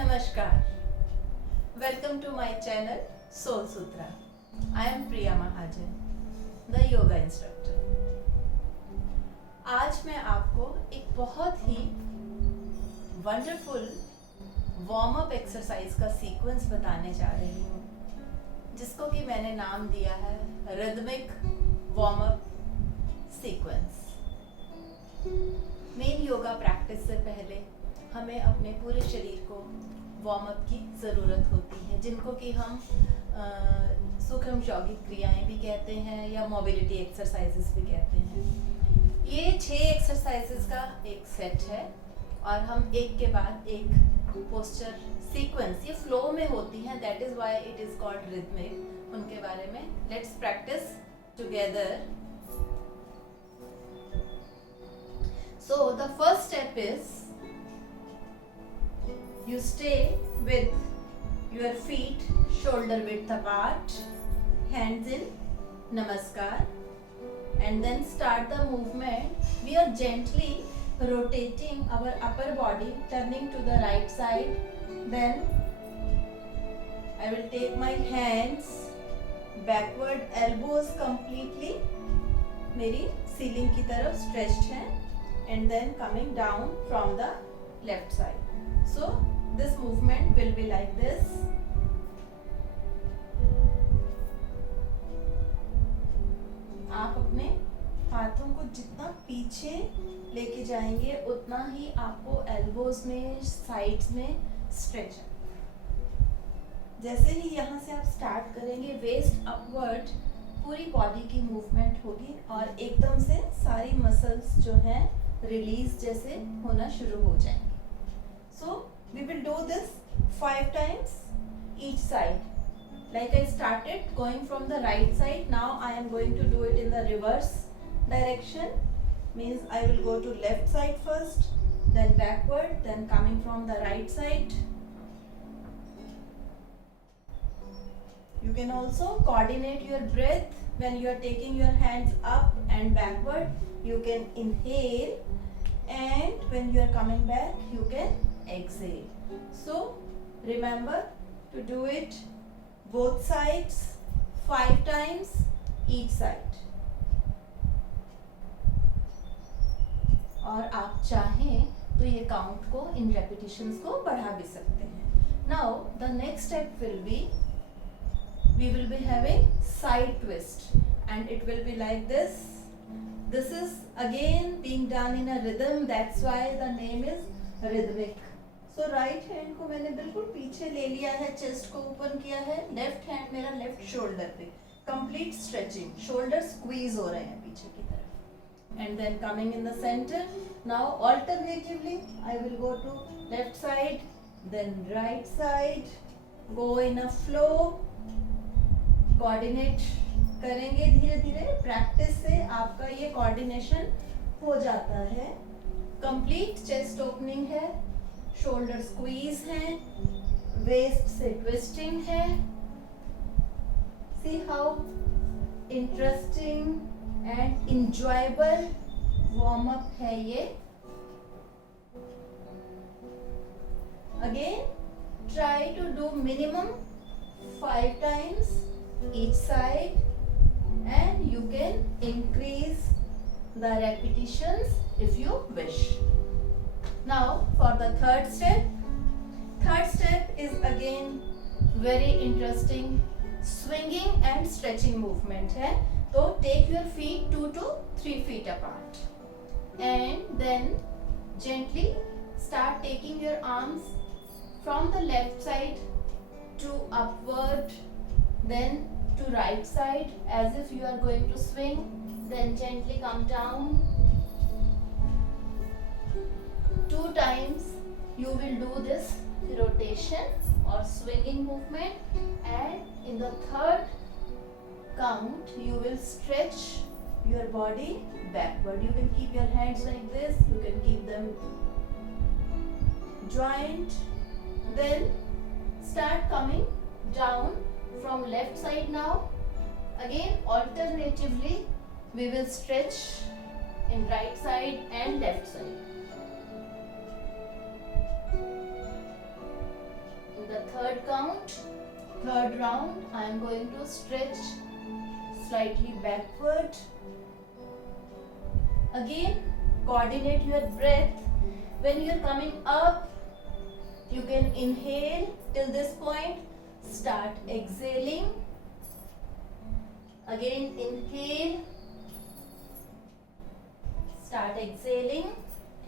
Namaskar. Welcome to my channel Soul Sutra. I am Priya Mahajan, the yoga instructor. आज मैं आपको एक बहुत ही वंडरफुल वार्म अप एक्सरसाइज का सीक्वेंस बताने जा रही हूँ, जिसको कि मैंने नाम दिया है rhythmic warm up sequence. Main yoga practice से पहले हमें अपने पूरे शरीर को वार्म अप की ज़रूरत होती है, जिनको कि हम सूक्ष्म यौगिक क्रियाएं भी कहते हैं या मोबिलिटी एक्सरसाइजेस भी कहते हैं। ये 6 एक्सरसाइजेस का एक सेट है और हम एक के बाद एक पोस्चर सीक्वेंस ये फ्लो में होती हैं, that is why it is called rhythmic. उनके बारे में let's practice together. So the first step is you stay with your feet shoulder width apart, hands in Namaskar, and then start the movement. We are gently rotating our upper body, turning to the right side. Then I will take my hands backward, elbows completely मेरी ceiling की तरफ stretched हैं, and then coming down from the left side. So this movement will be like this. आप अपने हाथों को जितना पीछे लेके जाएंगे उतना ही आपको एल्बोज में, साइड्स में स्ट्रेच है। जैसे ही यहाँ से आप स्टार्ट करेंगे, वेस्ट अपवर्ड पूरी बॉडी की मूवमेंट होगी और एकदम से सारी मसल्स जो हैं रिलीज जैसे होना शुरू हो जाएंगे। So we will do this 5 times each side. Like I started going from the right side, now I am going to do it in the reverse direction. Means I will go to left side first, then backward, then coming from the right side. You can also coordinate your breath when you are taking your hands up and backward. You can inhale, and when you are coming back, you can exhale. So remember to do it both sides 5 times each side. और आप चाहें तो ये count को, इन repetitions को बढ़ा भी सकते हैं। Now the next step will be, we will be having side twist and it will be like this. This is again being done in a rhythm, that's why the name is rhythmic. So right hand को मैंने बिल्कुल पीछे ले लिया है, chest को open किया है, लेफ्ट हैंड मेरा लेफ्ट शोल्डर पे, कंप्लीट स्ट्रेचिंग, शोल्डर स्क्वीज हो रहे हैं पीछे की तरफ, and then coming in the centre. Now alternatively I will go to left side, then right side, go in a flow, coordinate करेंगे धीरे धीरे। प्रैक्टिस से आपका ये कोऑर्डिनेशन हो जाता है। कंप्लीट चेस्ट ओपनिंग है, शोल्डर स्क्वीज है, वेस्ट से ट्विस्टिंग है। See how interesting and enjoyable warm up है ये। Again try to do minimum 5 times each side and you can increase the repetitions if you wish. Now for the third step is again very interesting swinging and stretching movement है। तो take your feet 2 to 3 feet apart and then gently start taking your arms from the left side to upward, then to right side as if you are going to swing, then gently come down. 2 times you will do this rotation or swinging movement, and in the third count you will stretch your body backward. You can keep your hands like this, you can keep them joined, then start coming down from left side. Now again alternatively we will stretch in right side and left side. count, third round, I am going to stretch slightly backward. Again, coordinate your breath. When you are coming up, you can inhale till this point, start exhaling. Again, inhale, start exhaling,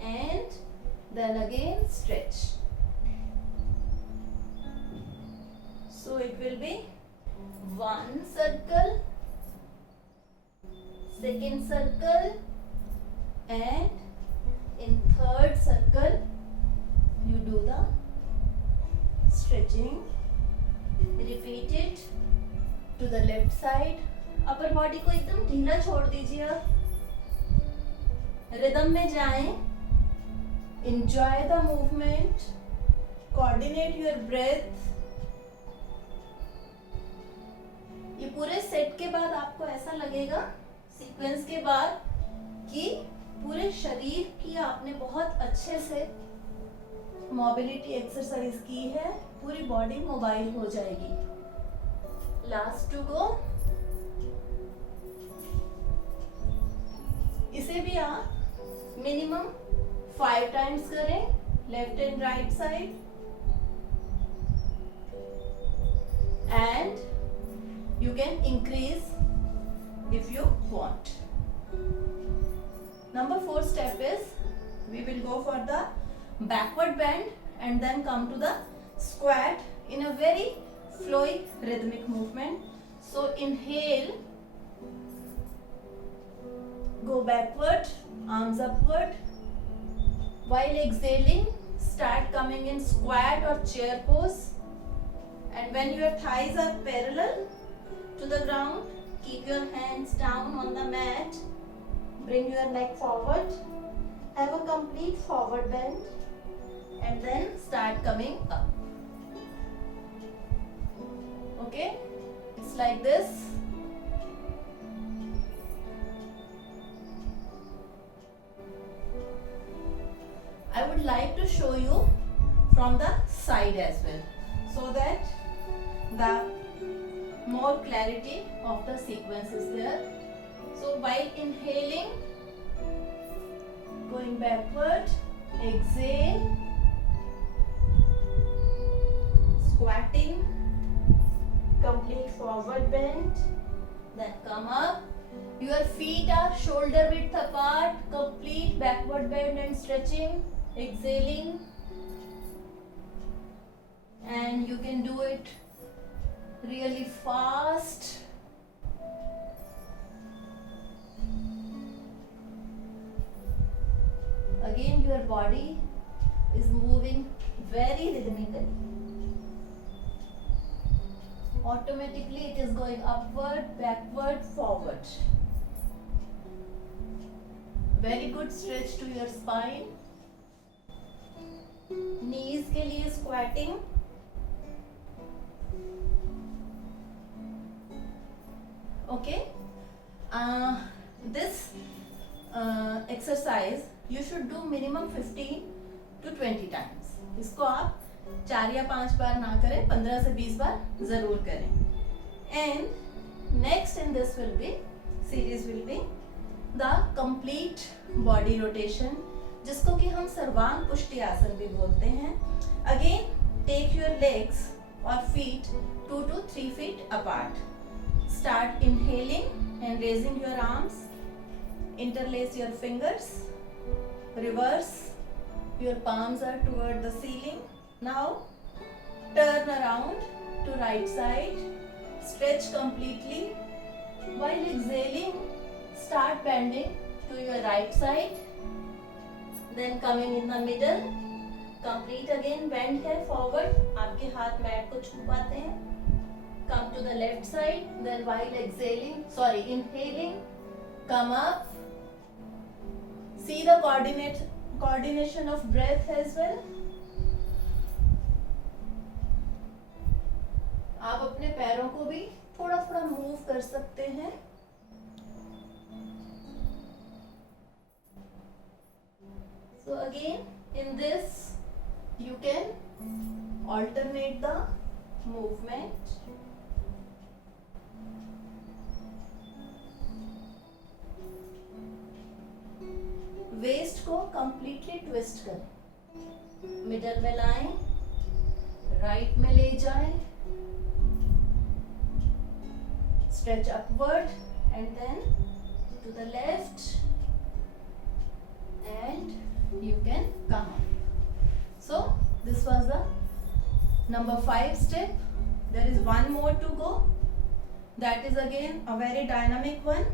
and then again stretch. So it will be one circle, second circle, and in third circle you do the stretching. Repeat it to the left side. Upper body को एकदम ढीला छोड़ दीजिए, आप rhythm में जाएं. Enjoy the movement, coordinate your breath. ये पूरे सेट के बाद आपको ऐसा लगेगा, सीक्वेंस के बाद, कि पूरे शरीर की आपने बहुत अच्छे से मोबिलिटी एक्सरसाइज की है, पूरी बॉडी मोबाइल हो जाएगी. Last to go. इसे भी आप मिनिमम 5 टाइम्स करें, left and right side, and you can increase if you want. Number 4 step is we will go for the backward bend and then come to the squat in a very flowy rhythmic movement. So inhale, go backward, arms upward. While exhaling, start coming in squat or chair pose. And when your thighs are parallel to the ground, keep your hands down on the mat. Bring your neck forward. Have a complete forward bend. And then start coming up. Okay? It's like this. I would like to show you from the side as well, so that the more clarity of the sequence is there. So while inhaling, going backward, exhale, squatting, complete forward bend, then come up. Your feet are shoulder width apart, complete backward bend and stretching, exhaling, and you can do it really fast. Again, your body is moving very rhythmically. Automatically it is going upward, backward, forward. Very good stretch to your spine. Knees के लिए squatting. Okay. This exercise you should do minimum 15 to 20 times. इसको आप 4 या 5 बार ना करें, 15 से 20 बार जरूर करें. And next in this series will be the complete body rotation, जिसको कि हम सर्वांग पुष्टि आसन भी बोलते हैं. Again, take your legs or feet 2 to 3 feet apart. Start inhaling and raising your arms. Interlace your fingers. Reverse. Your palms are toward the ceiling. Now, turn around to right side. Stretch completely. While exhaling, start bending to your right side. Then coming in the middle, complete again bend है forward. आपके हाथ mat को छू पाते हैं. Come to the left side. Then while inhaling, come up. See the coordination of breath as well. आप अपने पैरों को भी थोड़ा थोड़ा मूव कर सकते हैं. So again, in this you can alternate the movement, waist को कंप्लीटली ट्विस्ट करें, मिडल में लाएं, राइट में ले जाएं, stretch upward and then to the left and you can come up. So this was the number 5 step. There is one more to go. That is again a very dynamic one.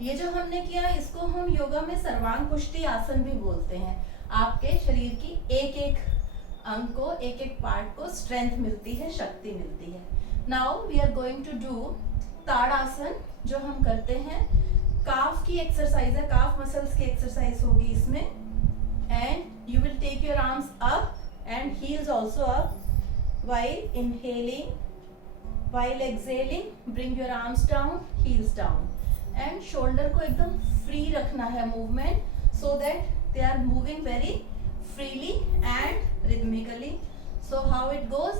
ये जो हमने किया इसको हम योगा में सर्वांग पुष्टि आसन भी बोलते हैं। आपके शरीर की एक एक अंग को, एक एक पार्ट को स्ट्रेंथ मिलती है, शक्ति मिलती है। Now we are going to do Tadasana, जो हम करते हैं। काफ की एक्सरसाइज है, काफ मसल्स की एक्सरसाइज होगी इसमें। And you will take your arms up and heels also up while inhaling, while exhaling bring your arms down, heels down and shoulder को एकदम free रखना है movement, so that they are moving very freely and rhythmically. So how it goes?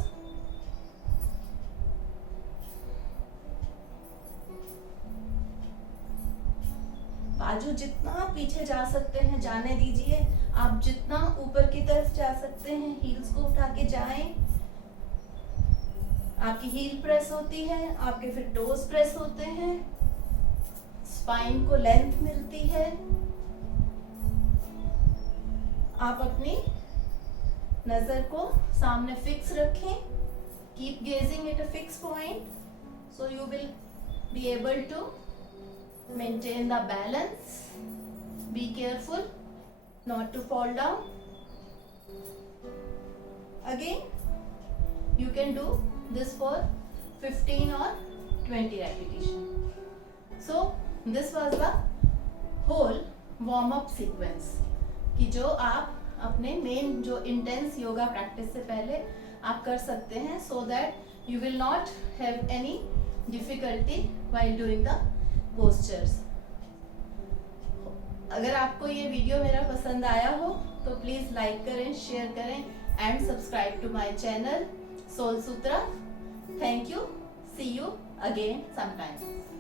बाजू जितना पीछे जा सकते हैं जाने दीजिए, आप जितना ऊपर की तरफ जा सकते हैं हील्स को उठा के जाएं। आपकी हील प्रेस होती है, आपके फिर टोज प्रेस होते हैं, स्पाइन को लेंथ मिलती है। आप अपनी नजर को सामने फिक्स रखें, keep gazing at a fix point, so you will be able to maintain the balance. Be careful not to fall down. Again you can do this for 15 or 20 repetition. So this was the whole warm up sequence कि जो आप अपने main जो intense yoga practice से पहले आप कर सकते हैं, so that you will not have any difficulty while doing the postures. अगर आपको ये वीडियो मेरा पसंद आया हो तो प्लीज लाइक करें, शेयर करें and subscribe to my channel Soul Sutra. Thank you. See you again sometime.